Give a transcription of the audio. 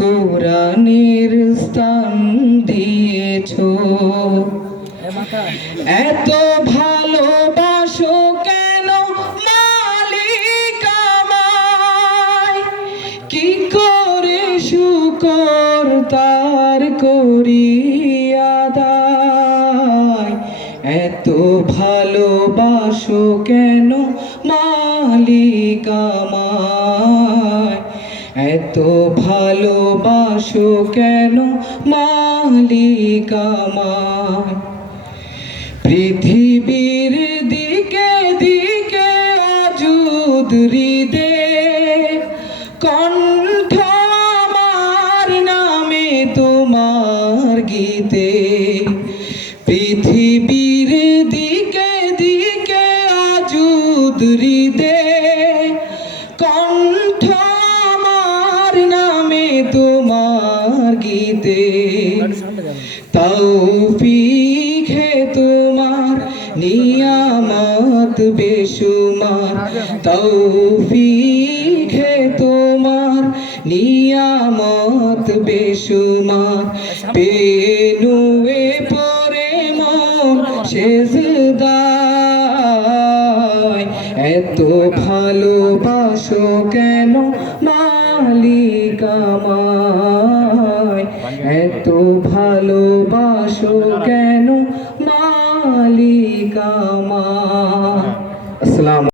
কোরআনের স্থান দিয়েছ। এত ভালোবাসো কেন মালিক আমায় কি করে শুকর তার করিয়াদায় এত ভালোবাসো কেন মালিক আমায় এত ভালোবাসো কেন মালিক আমায় পৃথিবীর দিকে দিকে অযুদ হৃদে, কণ্ঠ আমার নামে তোমার গীতে। পৃথিবীর দিকে দিকে অযুদ হৃদে তোমার গীতে। তৌফিকে তোমার, নিয়ামত বেশুমার। তৌফিকে তোমার, নিয়ামত বেশুমার। পেনুয়ে পরে মন শেষদায় এত ভালোবাসো কেন মালিক? আমায়। এত ভালোবাসো কেন মালিক আমায় আসসালাম